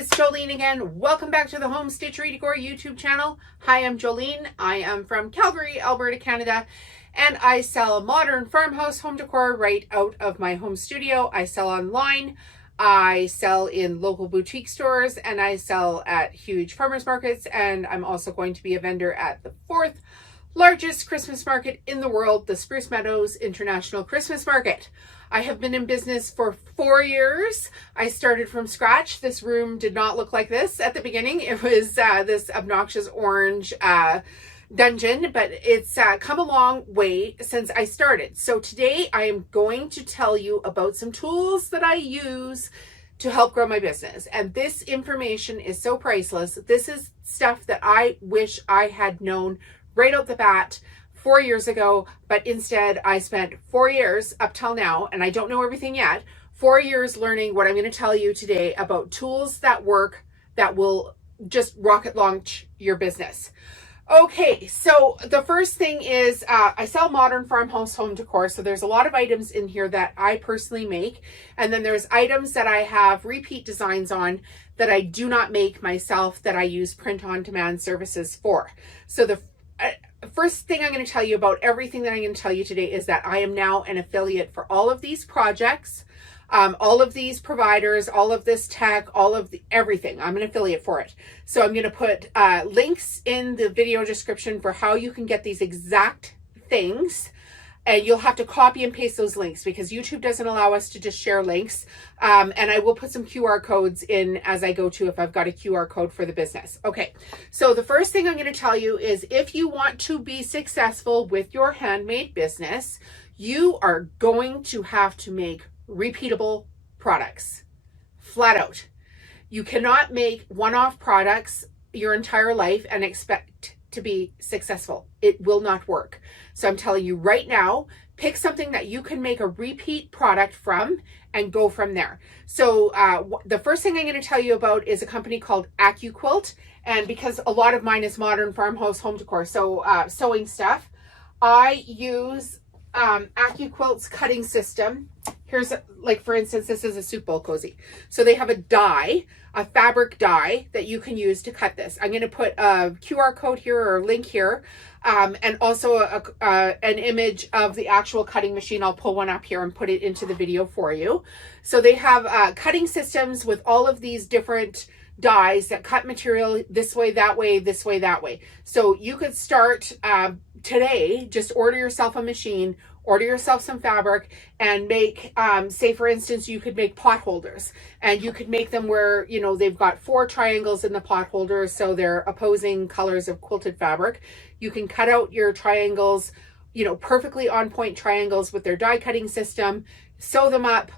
it's Jolene again. Welcome back to the Home Stitchery Decor YouTube channel. Hi, I'm Jolene. I am from Calgary, Alberta, Canada, and I sell modern farmhouse home decor right out of my home studio. I sell online, I sell in local boutique stores, and I sell at huge farmers markets, and I'm also going to be a vendor at the 4th largest Christmas market in the world, the Spruce Meadows International Christmas Market. I have been in business for 4 years. I started from scratch. This room did not look like this at the beginning. It was this obnoxious orange dungeon, but it's come a long way since I started. So today I am going to tell you about some tools that I use to help grow my business. And this information is so priceless. This is stuff that I wish I had known right out the bat 4 years ago, but instead I spent 4 years up till now, and I don't know everything yet, 4 years learning what I'm going to tell you today about tools that work that will just rocket launch your business. Okay, so the first thing is I sell modern farmhouse home decor. So there's a lot of items in here that I personally make. And then there's items that I have repeat designs on that I do not make myself, that I use print on demand services for. So the first thing I'm going to tell you about everything that I'm going to tell you today is that I am now an affiliate for all of these projects, all of these providers, all of this tech, all of everything. I'm an affiliate for it. So I'm going to put links in the video description for how you can get these exact things. And you'll have to copy and paste those links because YouTube doesn't allow us to just share links. And I will put some QR codes in as I go to if I've got a QR code for the business. Okay, so the first thing I'm going to tell you is if you want to be successful with your handmade business, you are going to have to make repeatable products. Flat out. You cannot make one-off products your entire life and expect to be successful. It will not work. So I'm telling you right now, pick something that you can make a repeat product from and go from there. So the first thing I'm going to tell you about is a company called Accuquilt. And because a lot of mine is modern farmhouse home decor, so sewing stuff, I use Accuquilt's cutting system. Here's, like, for instance, this is a soup bowl cozy. So they have a die, a fabric die that you can use to cut this. I'm going to put a QR code here or a link here, and also an image of the actual cutting machine. I'll pull one up here and put it into the video for you. So they have cutting systems with all of these different dies that cut material this way, that way, this way, that way. So you could start today, just order yourself a machine, order yourself some fabric, and make, say for instance, you could make pot holders, and you could make them where, you know, they've got 4 triangles in the pot holders, so they're opposing colors of quilted fabric. You can cut out your triangles, you know, perfectly on point triangles with their die cutting system, sew them up,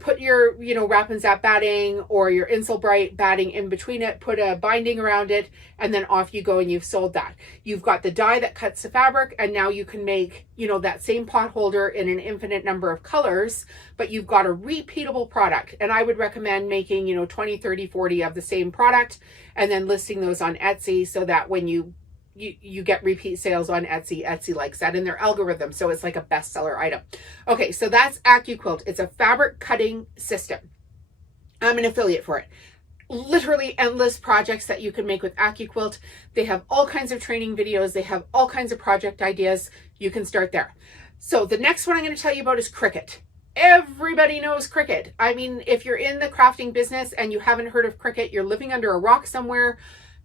put your, you know, Wrap and Zap batting or your Insel Bright batting in between it, put a binding around it, and then off you go and you've sold that. You've got the die that cuts the fabric, and now you can make, you know, that same pot holder in an infinite number of colors, but you've got a repeatable product. And I would recommend making, you know, 20, 30, 40 of the same product and then listing those on Etsy so that when you get repeat sales on Etsy. Etsy likes that in their algorithm. So it's like a bestseller item. Okay, so that's Accuquilt. It's a fabric cutting system. I'm an affiliate for it. Literally endless projects that you can make with Accuquilt. They have all kinds of training videos. They have all kinds of project ideas. You can start there. So the next one I'm going to tell you about is Cricut. Everybody knows Cricut. I mean, if you're in the crafting business and you haven't heard of Cricut, you're living under a rock somewhere.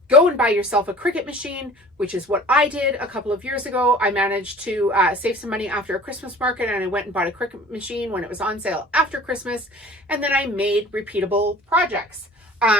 Go and buy yourself a Cricut machine, which is what I did a couple of years ago. I managed to save some money after a Christmas market, and I went and bought a Cricut machine when it was on sale after Christmas, and then I made repeatable projects.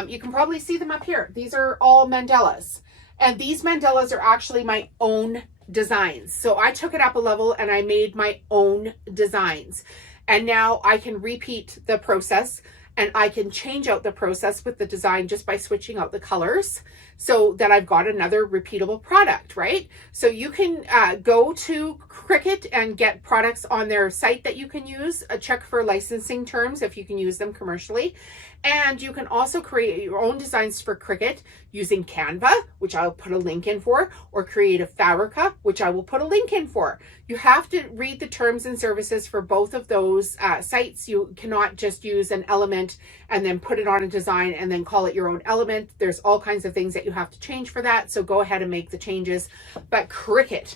You can probably see them up here. These are all mandalas, and these mandalas are actually my own designs. So I took it up a level and I made my own designs, and now I can repeat the process. And I can change out the process with the design just by switching out the colors. so that I've got another repeatable product, right? So you can go to Cricut and get products on their site that you can use, check for licensing terms if you can use them commercially. And you can also create your own designs for Cricut using Canva, which I'll put a link in for, or create a Fabrica, which I will put a link in for. You have to read the terms and services for both of those sites. You cannot just use an element and then put it on a design and then call it your own element. There's all kinds of things that you have to change for that. So go ahead and make the changes. But Cricut,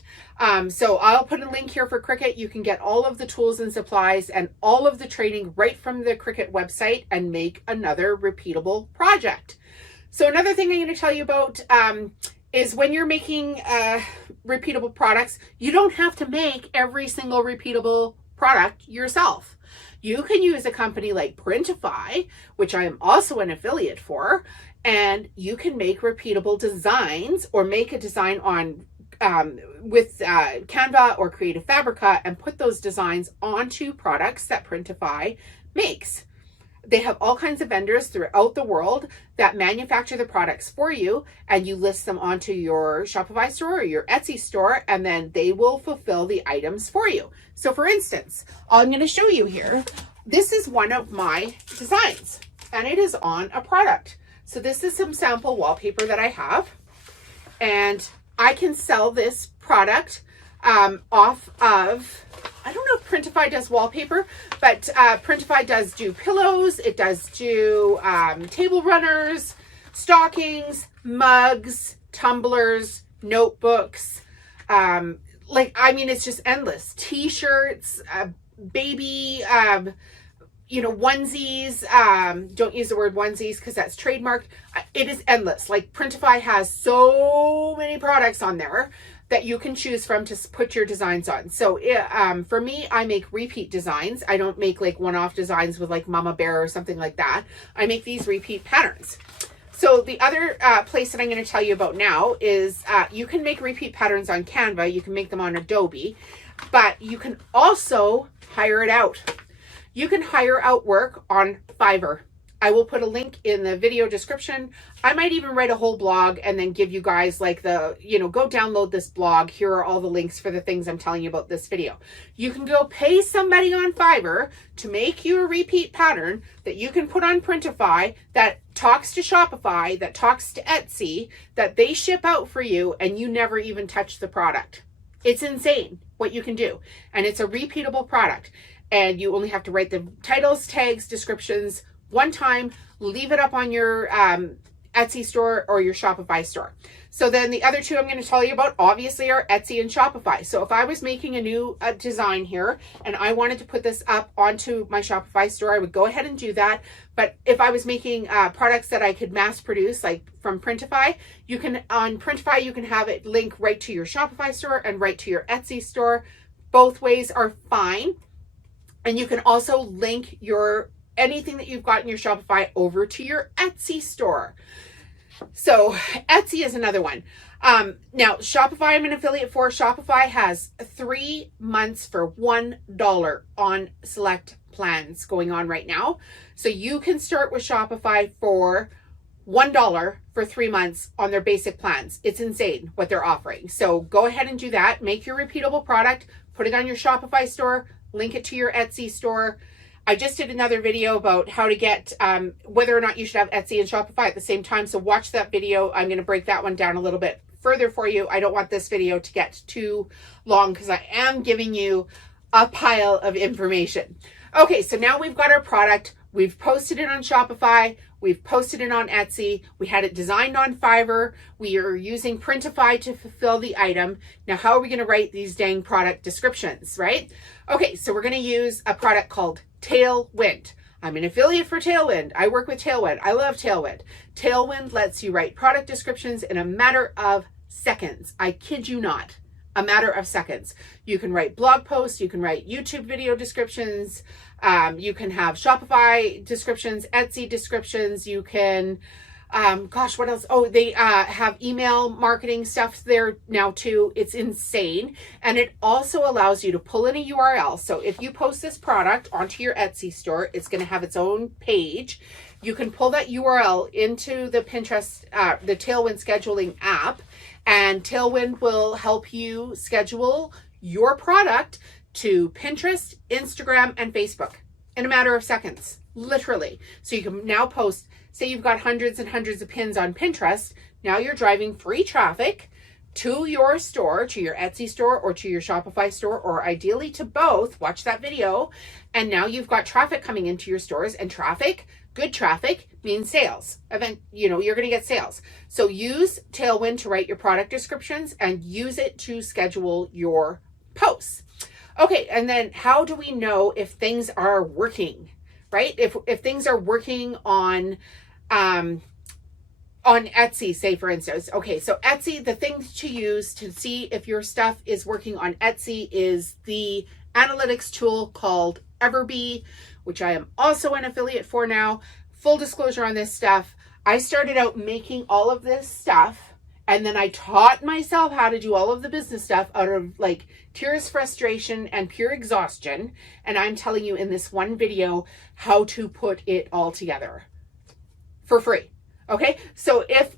so I'll put a link here for Cricut. You can get all of the tools and supplies and all of the training right from the Cricut website and make another repeatable project. So another thing I'm going to tell you about is when you're making repeatable products, you don't have to make every single repeatable product yourself. You can use a company like Printify, which I am also an affiliate for, and you can make repeatable designs or make a design on with Canva or create a Fabrica and put those designs onto products that Printify makes. They have all kinds of vendors throughout the world that manufacture the products for you, and you list them onto your Shopify store or your Etsy store, and then they will fulfill the items for you. So for instance, I'm going to show you here. This is one of my designs, and it is on a product. So this is some sample wallpaper that I have, and I can sell this product off of, I don't know if Printify does wallpaper, but Printify does do pillows. It does do table runners, stockings, mugs, tumblers, notebooks. It's just endless. T-shirts, baby, onesies. Don't use the word onesies because that's trademarked. It is endless. Like Printify has so many products on there that you can choose from to put your designs on. So for me, I make repeat designs. I don't make like one-off designs with like Mama Bear or something like that. I make these repeat patterns. So the other place that I'm going to tell you about now is you can make repeat patterns on Canva. You can make them on Adobe, but you can also hire it out. You can hire out work on Fiverr. I will put a link in the video description. I might even write a whole blog and then give you guys like go download this blog. Here are all the links for the things I'm telling you about this video. You can go pay somebody on Fiverr to make you a repeat pattern that you can put on Printify that talks to Shopify, that talks to Etsy, that they ship out for you, and you never even touch the product. It's insane what you can do. And it's a repeatable product. And you only have to write the titles, tags, descriptions one time, leave it up on your Etsy store or your Shopify store. So then the other two I'm going to tell you about obviously are Etsy and Shopify. So if I was making a new design here and I wanted to put this up onto my Shopify store, I would go ahead and do that. But if I was making products that I could mass produce, like from Printify, on Printify, you can have it link right to your Shopify store and right to your Etsy store. Both ways are fine. And you can also link anything that you've got in your Shopify over to your Etsy store. So Etsy is another one. Now Shopify, I'm an affiliate for. Shopify has 3 months for $1 on select plans going on right now. So you can start with Shopify for $1 for 3 months on their basic plans. It's insane what they're offering. So go ahead and do that. Make your repeatable product, put it on your Shopify store, link it to your Etsy store. I just did another video about how to get whether or not you should have Etsy and Shopify at the same time. So watch that video. I'm going to break that one down a little bit further for you. I don't want this video to get too long because I am giving you a pile of information. Okay, so now we've got our product. We've posted it on Shopify. We've posted it on Etsy. We had it designed on Fiverr. We are using Printify to fulfill the item. Now, how are we going to write these dang product descriptions, right? Okay, so we're going to use a product called Tailwind. I'm an affiliate for Tailwind. I work with Tailwind. I love Tailwind. Tailwind lets you write product descriptions in a matter of seconds. I kid you not. A matter of seconds. You can write blog posts, you can write YouTube video descriptions, you can have Shopify descriptions, Etsy descriptions, you can, what else? Oh, they have email marketing stuff there now too. It's insane. And it also allows you to pull in a URL. So if you post this product onto your Etsy store, it's going to have its own page. you can pull that URL into the Pinterest, the Tailwind scheduling app, and Tailwind will help you schedule your product to Pinterest, Instagram, and Facebook in a matter of seconds, literally. So you can now post, say you've got hundreds and hundreds of pins on Pinterest. Now you're driving free traffic to your store, to your Etsy store, or to your Shopify store, or ideally to both. Watch that video. And now you've got traffic coming into your stores, and traffic, good traffic, means sales. You're going to get sales. So use Tailwind to write your product descriptions and use it to schedule your posts. Okay, and then how do we know if things are working, right? If things are working on Etsy, say for instance. Okay, so Etsy, the thing to use to see if your stuff is working on Etsy is the analytics tool called Everbee, which I am also an affiliate for now. Full disclosure on this stuff. I started out making all of this stuff, and then I taught myself how to do all of the business stuff out of like tears, frustration, and pure exhaustion. And I'm telling you in this one video how to put it all together for free. Okay, so if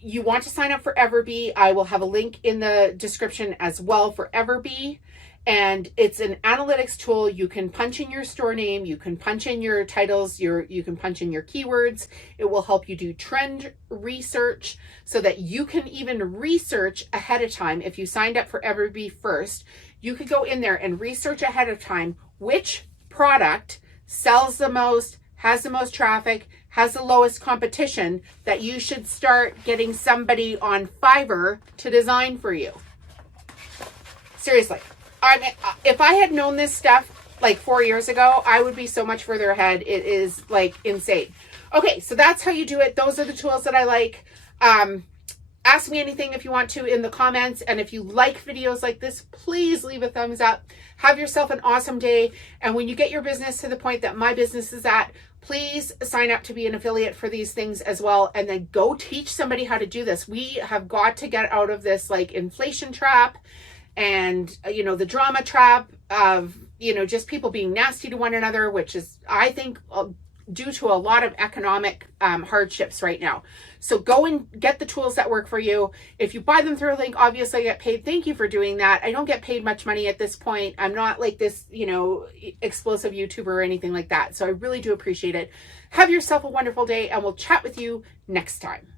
you want to sign up for Everbee, I will have a link in the description as well for Everbee. And it's an analytics tool. You can punch in your store name, you can punch in your titles, you can punch in your keywords. It will help you do trend research so that you can even research ahead of time. If you signed up for Everbee first, you could go in there and research ahead of time which product sells the most, has the most traffic, has the lowest competition, that you should start getting somebody on Fiverr to design for you. Seriously. I mean, if I had known this stuff like 4 years ago, I would be so much further ahead. It is like insane. Okay, so that's how you do it. Those are the tools that I like. Ask me anything if you want to in the comments. And if you like videos like this, please leave a thumbs up. Have yourself an awesome day. And when you get your business to the point that my business is at, please sign up to be an affiliate for these things as well. And then go teach somebody how to do this. We have got to get out of this like inflation trap and, the drama trap of, just people being nasty to one another, which is, I think, due to a lot of economic hardships right now. So go and get the tools that work for you. If you buy them through a link, obviously I get paid. Thank you for doing that. I don't get paid much money at this point. I'm not like this, explosive YouTuber or anything like that. So I really do appreciate it. Have yourself a wonderful day, and we'll chat with you next time.